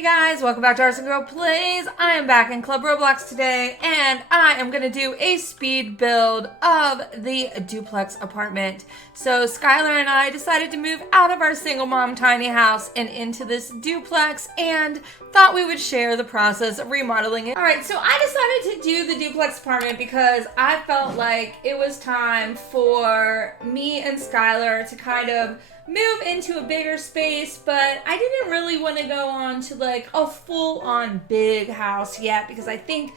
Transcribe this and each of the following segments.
Hey guys, welcome back to Arson Girl Plays. I am back in Club Roblox today, and I am going to do a speed build of the duplex apartment. So Skylar and I decided to move out of our single mom tiny house and into this duplex, and thought we would share the process of remodeling it. Alright, so I decided to do the duplex apartment because I felt like it was time for me and Skylar to kind of move into a bigger space, but I didn't really want to go on to like a full-on big house yet because I think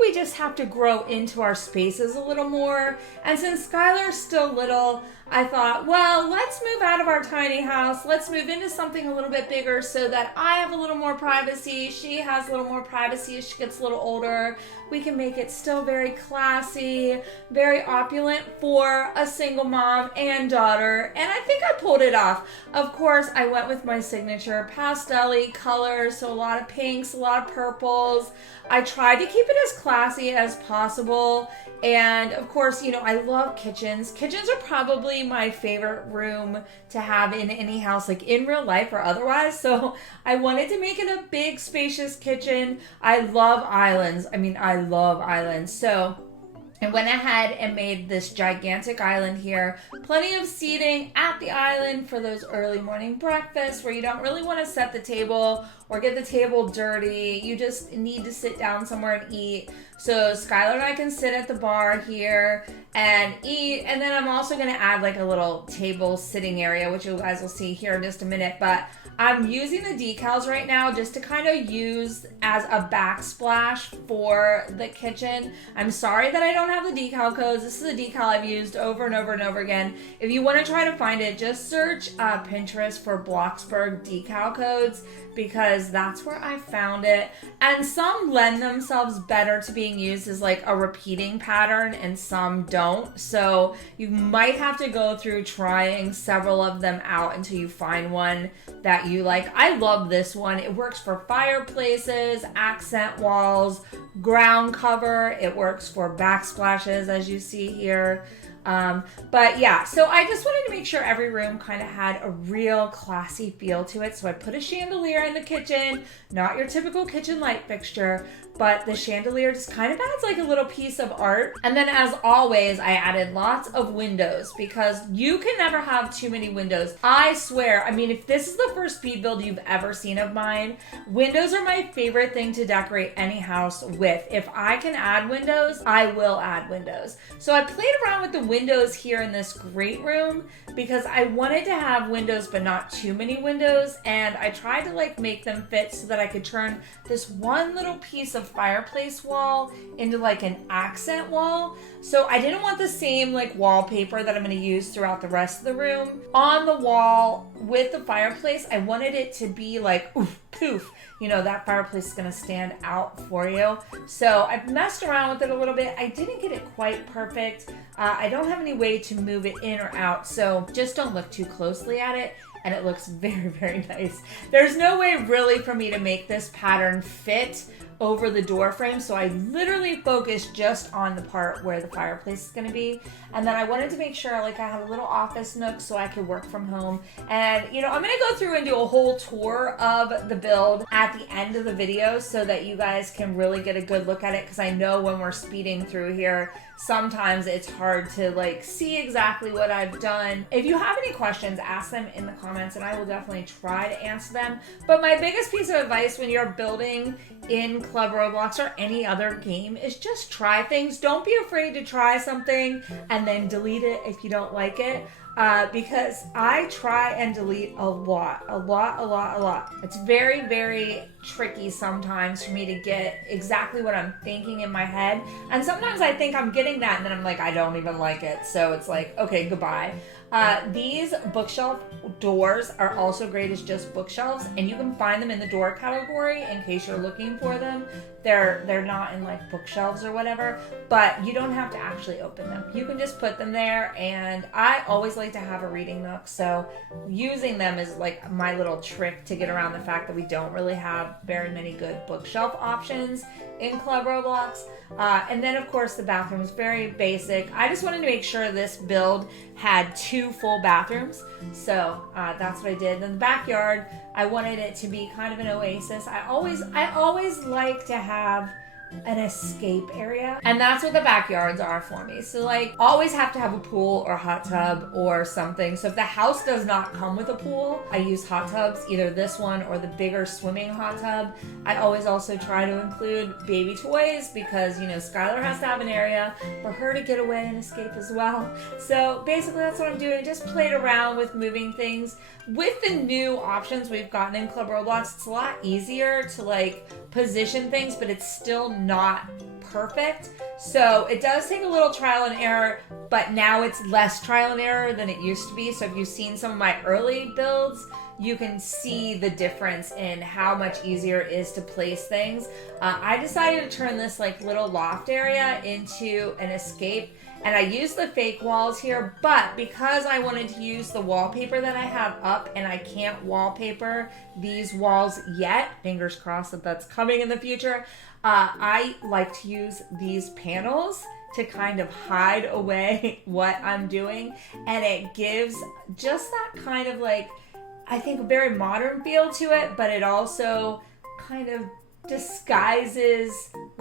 we just have to grow into our spaces a little more. And since Skylar's still little, I thought, well, let's move out of our tiny house. Let's move into something a little bit bigger so that I have a little more privacy. She has a little more privacy as she gets a little older. We can make it still very classy, very opulent for a single mom and daughter. And I think I pulled it off. Of course, I went with my signature pastel-y colors, so a lot of pinks, a lot of purples. I tried to keep it as classy as possible. And of course, you know, I love kitchens. Kitchens are probably my favorite room to have in any house, like in real life or otherwise. So I wanted to make it a big, spacious kitchen. I love islands. I love islands. So I went ahead and made this gigantic island here. Plenty of seating at the island for those early morning breakfasts where you don't really want to set the table or get the table dirty. You just need to sit down somewhere and eat. So Skylar and I can sit at the bar here and eat. And then I'm also going to add like a little table sitting area, which you guys will see here in just a minute. But I'm using the decals right now just to kind of use as a backsplash for the kitchen. I'm sorry that I don't have the decal codes. This is a decal I've used over and over and over again. If you want to try to find it, just search Pinterest for Bloxburg decal codes because that's where I found it. And some lend themselves better to being used as like a repeating pattern and some don't. So you might have to go through trying several of them out until you find one that you like. I love this one. It works for fireplaces, accent walls, ground cover. It works for backsplashes, as you see here. But yeah, so I just wanted to make sure every room kind of had a real classy feel to it. So I put a chandelier in the kitchen, not your typical kitchen light fixture, but the chandelier just kind of adds like a little piece of art. And then as always, I added lots of windows because you can never have too many windows. I swear, if this is the first speed build you've ever seen of mine, windows are my favorite thing to decorate any house with. If I can add windows, I will add windows. So I played around with the windows here in this great room because I wanted to have windows but not too many windows, and I tried to like make them fit so that I could turn this one little piece of fireplace wall into like an accent wall. So I didn't want the same like wallpaper that I'm going to use throughout the rest of the room on the wall with the fireplace. I wanted it to be like oof, poof. You know, that fireplace is going to stand out for you. So I've messed around with it a little bit. I didn't get it quite perfect. I don't have any way to move it in or out, so just don't look too closely at it. And it looks very, very nice. There's no way really for me to make this pattern fit over the door frame, so I literally focused just on the part where the fireplace is going to be. And then I wanted to make sure like I had a little office nook so I could work from home. And you know, I'm going to go through and do a whole tour of the build at the end of the video so that you guys can really get a good look at it, because I know when we're speeding through here sometimes it's hard to like see exactly what I've done. If you have any questions, ask them in the comments and I will definitely try to answer them. But my biggest piece of advice when you're building in Club Roblox or any other game is just try things. Don't be afraid to try something and then delete it if you don't like it. Because I try and delete a lot. It's very, very tricky sometimes for me to get exactly what I'm thinking in my head. And sometimes I think I'm getting that and then I'm like, I don't even like it. So it's like, okay, goodbye. These bookshelf doors are also great as just bookshelves, and you can find them in the door category in case you're looking for them. They're not in like bookshelves or whatever, but you don't have to actually open them. You can just put them there, and I always like to have a reading nook, so using them is like my little trick to get around the fact that we don't really have very many good bookshelf options in Club Roblox. And then of course the bathroom is very basic. I just wanted to make sure this build had two 2 full bathrooms. So that's what I did. Then the backyard, I wanted it to be kind of an oasis. I always like to have an escape area, and that's what the backyards are for me. So like, always have to have a pool or hot tub or something. So if the house does not come with a pool, I use hot tubs, either this one or the bigger swimming hot tub. I always also try to include baby toys because, you know, Skylar has to have an area for her to get away and escape as well. So basically that's what I'm doing. Just played around with moving things. With the new options we've gotten in Club Roblox, it's a lot easier to like position things, but it's still not perfect. So it does take a little trial and error, but now it's less trial and error than it used to be. So if you've seen some of my early builds, you can see the difference in how much easier it is to place things. I decided to turn this like little loft area into an escape, and I used the fake walls here, but because I wanted to use the wallpaper that I have up and I can't wallpaper these walls yet, fingers crossed that that's coming in the future, I like to use these panels to kind of hide away what I'm doing, and it gives just that kind of like, I think, a very modern feel to it, but it also kind of disguises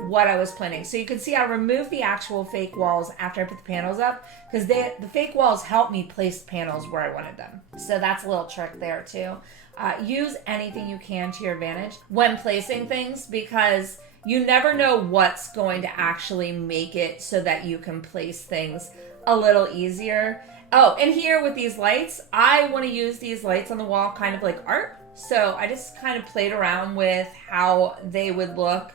what I was planning. So you can see I removed the actual fake walls after I put the panels up, because the fake walls help me place panels where I wanted them. So that's a little trick there too. Use anything you can to your advantage when placing things, because you never know what's going to actually make it so that you can place things a little easier. Oh, and here with these lights, I want to use these lights on the wall kind of like art. So I just kind of played around with how they would look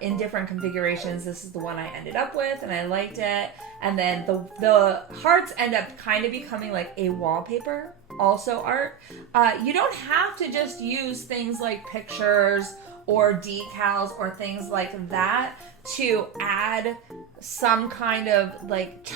in different configurations. This is the one I ended up with, and I liked it. And then the hearts end up kind of becoming like a wallpaper, also art. You don't have to just use things like pictures or decals or things like that to add some kind of like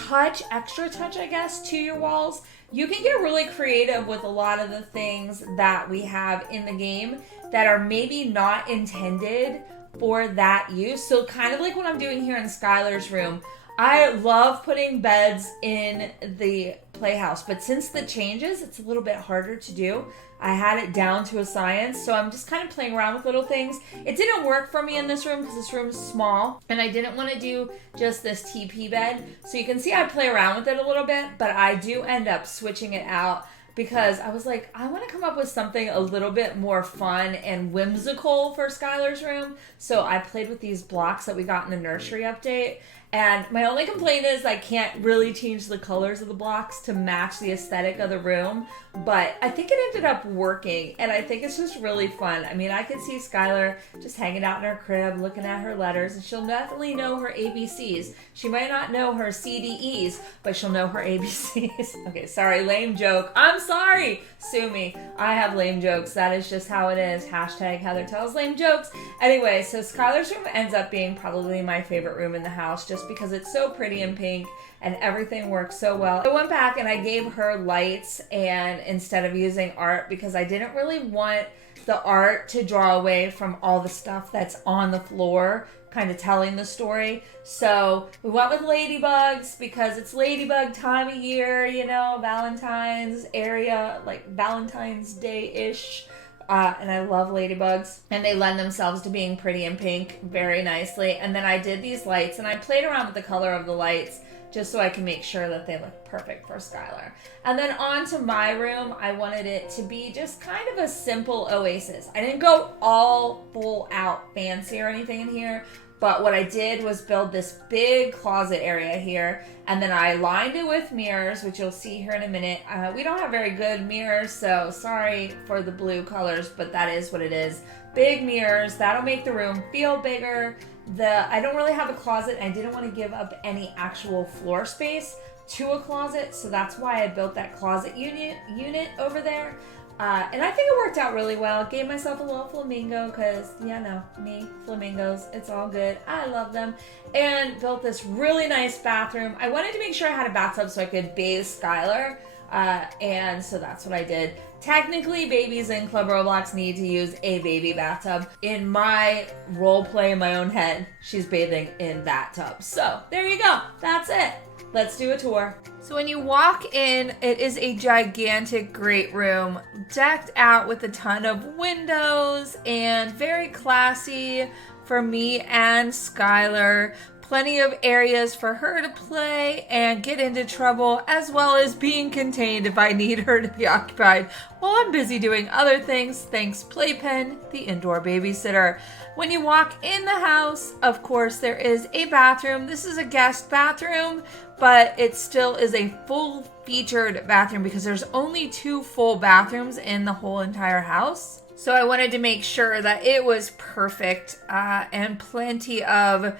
extra touch, I guess, to your walls. You can get really creative with a lot of the things that we have in the game that are maybe not intended for that use. So kind of like what I'm doing here in Skylar's room. I love putting beds in the playhouse, but since the changes, it's a little bit harder to do. I had it down to a science, so I'm just kind of playing around with little things. It didn't work for me in this room because this room is small, and I didn't want to do just this TP bed. So you can see I play around with it a little bit, but I do end up switching it out because I was like, I want to come up with something a little bit more fun and whimsical for Skylar's room. So I played with these blocks that we got in the nursery update. And my only complaint is I can't really change the colors of the blocks to match the aesthetic of the room, but I think it ended up working, and I think it's just really fun. I mean, I could see Skylar just hanging out in her crib, looking at her letters, and she'll definitely know her ABCs. She might not know her CDEs, but she'll know her ABCs. Okay, sorry, lame joke. I'm sorry. Sue me. I have lame jokes. That is just how it is. Hashtag Heather tells lame jokes. Anyway, so Skylar's room ends up being probably my favorite room in the house, just because it's so pretty and pink and everything works so well. I went back and I gave her lights and instead of using art, because I didn't really want the art to draw away from all the stuff that's on the floor kind of telling the story. So we went with ladybugs because it's ladybug time of year, you know, Valentine's area, like Valentine's Day-ish. And I love ladybugs, and they lend themselves to being pretty and pink very nicely. And then I did these lights, and I played around with the color of the lights just so I can make sure that they look perfect for Skylar. And then on to my room, I wanted it to be just kind of a simple oasis. I didn't go all full out fancy or anything in here, but what I did was build this big closet area here, and then I lined it with mirrors, which you'll see here in a minute. We don't have very good mirrors, so sorry for the blue colors, but that is what it is. Big mirrors, that'll make the room feel bigger. I don't really have a closet, and I didn't want to give up any actual floor space to a closet, so that's why I built that closet unit over there. And I think it worked out really well. Gave myself a little flamingo because, yeah, no, me, flamingos, it's all good. I love them. And built this really nice bathroom. I wanted to make sure I had a bathtub so I could bathe Skylar. And so that's what I did. Technically, babies in Club Roblox need to use a baby bathtub. In my role play in my own head, she's bathing in that tub. So there you go. That's it. Let's do a tour. So when you walk in, it is a gigantic great room, decked out with a ton of windows and very classy for me and Skylar. Plenty of areas for her to play and get into trouble, as well as being contained if I need her to be occupied while I'm busy doing other things. Thanks, Playpen, the indoor babysitter. When you walk in the house, of course, there is a bathroom. This is a guest bathroom, but it still is a full-featured bathroom because there's only 2 full bathrooms in the whole entire house. So I wanted to make sure that it was perfect and plenty of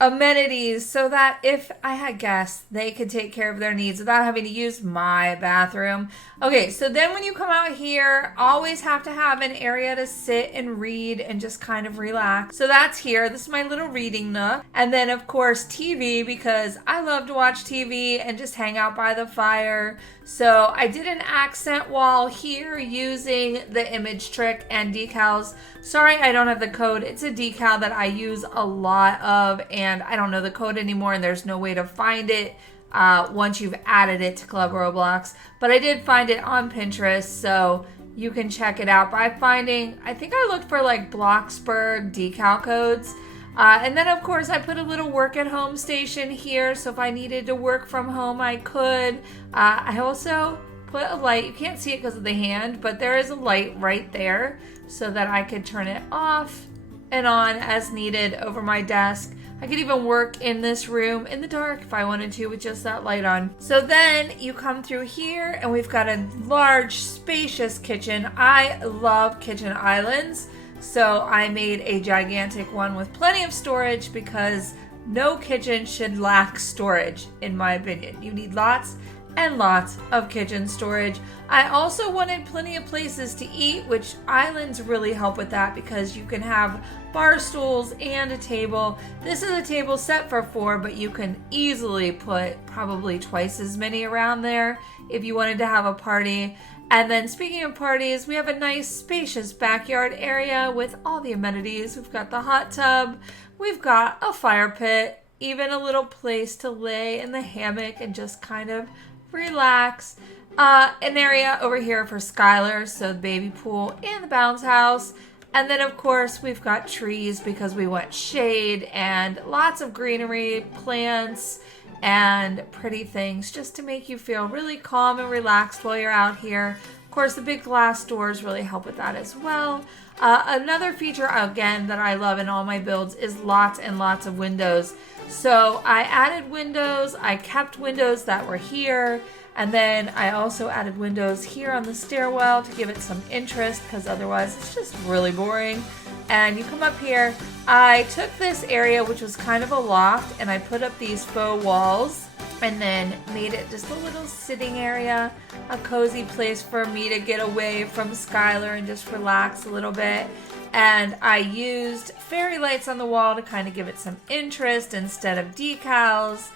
amenities so that if I had guests, they could take care of their needs without having to use my bathroom. Okay, so then when you come out here, always have to have an area to sit and read and just kind of relax. So that's here. This is my little reading nook. And then of course TV, because I love to watch TV and just hang out by the fire. So I did an accent wall here using the image trick and decals. Sorry, I don't have the code. It's a decal that I use a lot of, and I don't know the code anymore, and there's no way to find it once you've added it to Club Roblox. But I did find it on Pinterest, so you can check it out by finding, I think I looked for like Bloxburg decal codes. And then of course I put a little work at home station here, so if I needed to work from home I could. I also put a light. You can't see it because of the hand, but there is a light right there so that I could turn it off and on as needed over my desk. I could even work in this room in the dark if I wanted to with just that light on. So then you come through here and we've got a large spacious kitchen. I love kitchen islands, so I made a gigantic one with plenty of storage because no kitchen should lack storage, in my opinion. You need lots and lots of kitchen storage. I also wanted plenty of places to eat, which islands really help with that because you can have bar stools and a table. This is a table set for 4, but you can easily put probably twice as many around there if you wanted to have a party. And then speaking of parties, we have a nice spacious backyard area with all the amenities. We've got the hot tub, we've got a fire pit, even a little place to lay in the hammock and just kind of relax. An area over here for Skylar, so the baby pool and the bounce house. And then of course we've got trees because we want shade and lots of greenery, plants, and pretty things just to make you feel really calm and relaxed while you're out here. Of course, the big glass doors really help with that as well. Another feature, again, that I love in all my builds is lots and lots of windows. So I added windows, I kept windows that were here, and then I also added windows here on the stairwell to give it some interest because otherwise it's just really boring. And you come up here, I took this area which was kind of a loft and I put up these faux walls and then made it just a little sitting area, a cozy place for me to get away from Skylar and just relax a little bit. And I used fairy lights on the wall to kind of give it some interest instead of decals.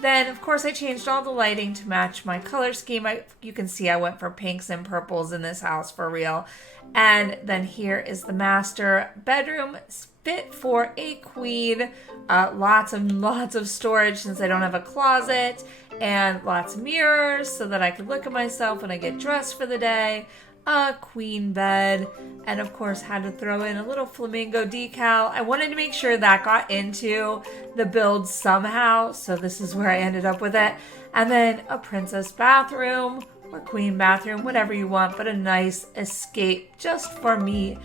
Then, of course, I changed all the lighting to match my color scheme. You can see I went for pinks and purples in this house for real. And then here is the master bedroom, fit for a queen. Lots and lots of storage since I don't have a closet, and lots of mirrors so that I could look at myself when I get dressed for the day. A queen bed, and of course had to throw in a little flamingo decal. I wanted to make sure that got into the build somehow, so this is where I ended up with it. And then a princess bathroom or queen bathroom, whatever you want, but a nice escape just for me.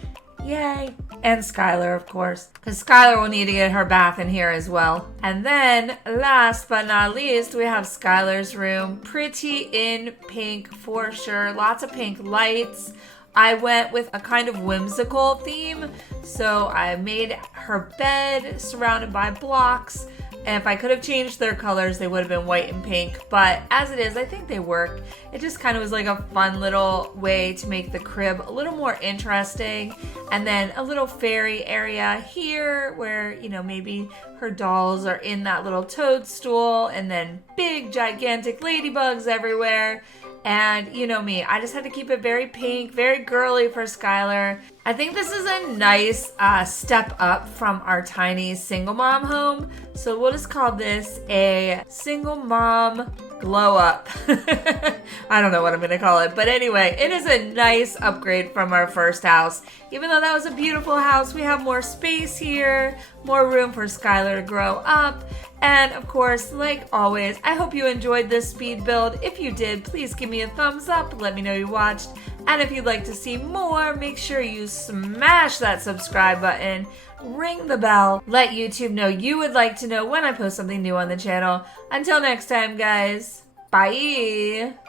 Yay! And Skylar, of course, because Skylar will need to get her bath in here as well. And then, last but not least, we have Skylar's room. Pretty in pink for sure. Lots of pink lights. I went with a kind of whimsical theme, so I made her bed surrounded by blocks. And if I could have changed their colors, they would have been white and pink. But as it is, I think they work. It just kind of was like a fun little way to make the crib a little more interesting. And then a little fairy area here where, you know, maybe her dolls are in that little toadstool. And then big, gigantic ladybugs everywhere. And you know me, I just had to keep it very pink, very girly for Skylar. I think this is a nice step up from our tiny single mom home. So we'll just call this a single mom glow up. I don't know what I'm going to call it. But anyway, it is a nice upgrade from our first house. Even though that was a beautiful house, we have more space here, more room for Skylar to grow up. And of course, like always, I hope you enjoyed this speed build. If you did, please give me a thumbs up. Let me know you watched. And if you'd like to see more, make sure you smash that subscribe button, ring the bell, let YouTube know you would like to know when I post something new on the channel. Until next time, guys, bye!